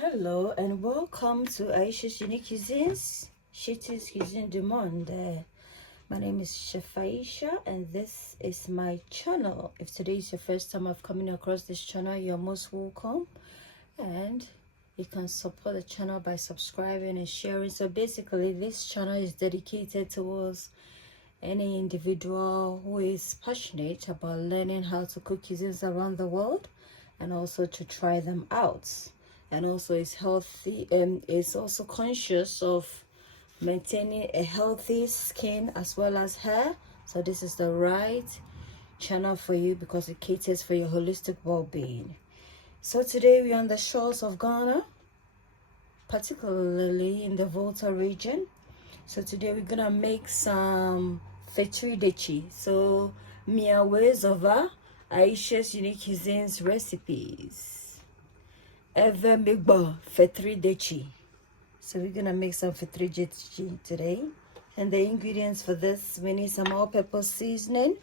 Hello and welcome to Ayesha's Unique Cuisines, Shitty's Cuisine du Monde. My name is Chef Ayesha and this is my channel. If today is your first time of coming across this channel, you're most welcome. And you can support the channel by subscribing and sharing. So basically this channel is dedicated towards any individual who is passionate about learning how to cook cuisines around the world and also to try them out. And also is healthy and is also conscious of maintaining a healthy skin as well as hair. So this is the right channel for you because it caters for your holistic well-being. So today we're on the shores of Ghana, particularly in the Volta region. So today we're gonna make some Fetri Detsi. So Mia ways over Ayesha's Unique Cuisines recipes. Ever Meatballs Fetri Detsi. So we're gonna make some Fetri Detsi today. And the ingredients for this, we need some all-purpose seasoning,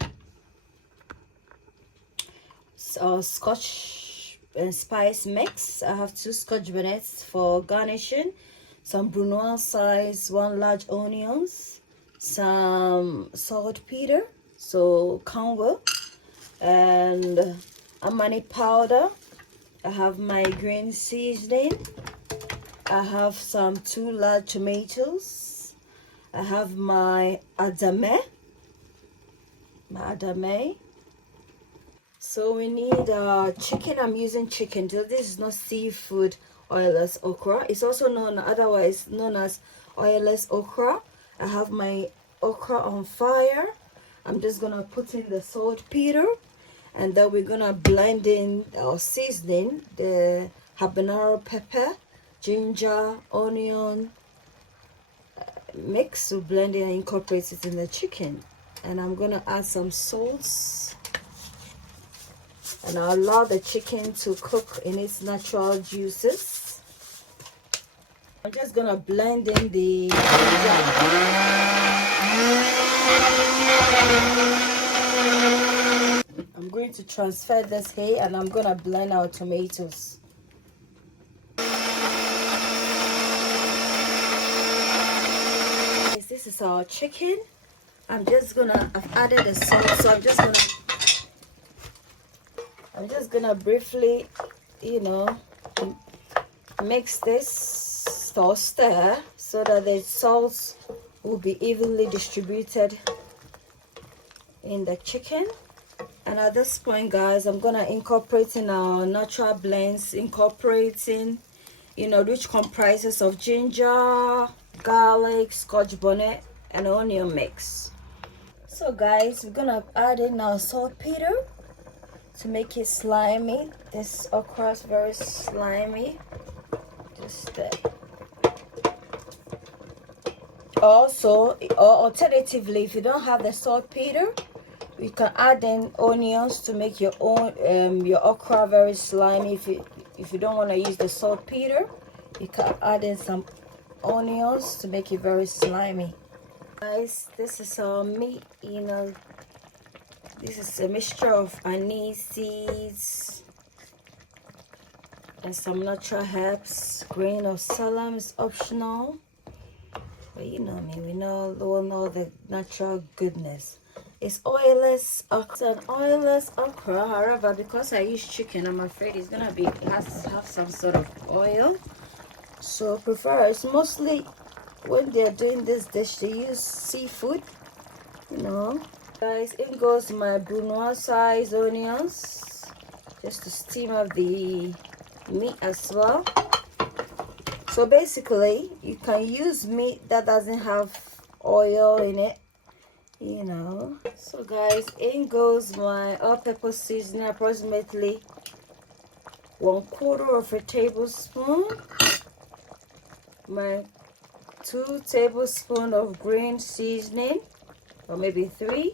so scotch and spice mix. I have 2 scotch bonnets for garnishing, some brunoise size 1 large onions, some saltpeter, so canwa, and Amane powder. I have my green seasoning. I have some 2 large tomatoes. I have my adame. So we need chicken. I'm using chicken. So this is not seafood oilless okra. It's also otherwise known as oilless okra. I have my okra on fire. I'm just gonna put in the saltpeter. And then we're gonna blend in our seasoning, the habanero pepper, ginger, onion mix. So blend it and incorporate it in the chicken. And I'm gonna add some salt. And I'll allow the chicken to cook in its natural juices. I'm just gonna blend in the I'm going to transfer this here and I'm gonna blend our tomatoes. This is our chicken. I've added the salt, so I'm just gonna briefly, mix this or stir so that the salt will be evenly distributed in the chicken. And at this point, guys, I'm gonna incorporate in our natural blends, which comprises of ginger, garlic, scotch bonnet, and onion mix. So guys, we're gonna add in our saltpeter to make it slimy. This okra is very slimy. Also, or alternatively, if you don't have the saltpeter, you can add in onions to make your okra very slimy. If you don't want to use the saltpeter, you can add in some onions to make it very slimy. Guys, this is our meat. This is a mixture of anise seeds and some natural herbs. Grain of salam is optional, but you know me, we all know the natural goodness. It's oilless okra. It's an oilless okra. However, because I use chicken, I'm afraid it has to have some sort of oil. So it's mostly when they're doing this dish, they use seafood. Guys, in goes my brunoise size onions, just to steam up the meat as well. So basically, you can use meat that doesn't have oil in it. So guys, in goes my all-purpose seasoning, approximately 1/4 tablespoon, my 2 tablespoons of green seasoning, or maybe 3.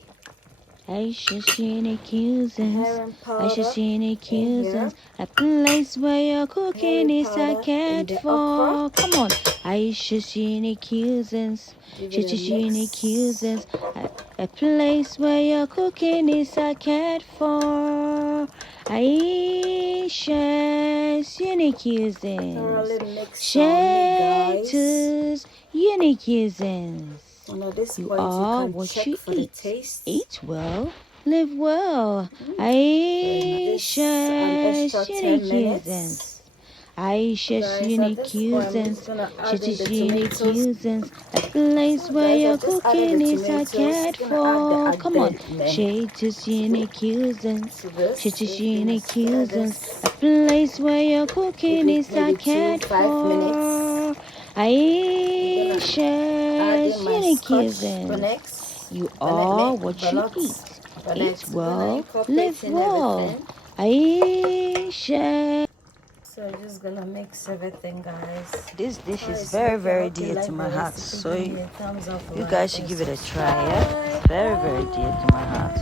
Ayesha's Unique Cuisines, Ayesha's Unique Cuisines, a place where your cooking is cared for. Come on, Ayesha's Unique Cuisines, Ayesha's Unique Cuisines, a place where your cooking is cared for. Ayesha's Aisha's unique cuisines. Thoroughly mix on it, guys. Shatters unique cuisines. And at this You point, are you can what check you for the eat. taste. Eat well, live well. This an Aisha's extra unique 10 cuisines. minutes. Aisha's Guys, at unique this point, I'm cuisines. just gonna add in She's the unique tomatoes. cuisines. A place So where guys, your I've just added cooking the is tomatoes. cared Gonna add for. the Come on. added She's unique cuisines. to this. She's Just gonna unique stir cuisines. this. A place where your cooking Maybe is 2 cared 5 minutes. for. Aisha's Add in my unique scotch cuisines. bonnet. You are what you eat. Eat well, live well. Aisha. So I'm just gonna mix everything, guys. This dish is So very, if very you dear like to the my heart. recipe, So give me a thumbs up, you like, guys should and give it a try. subscribe. Yeah? It's very, very dear to my heart.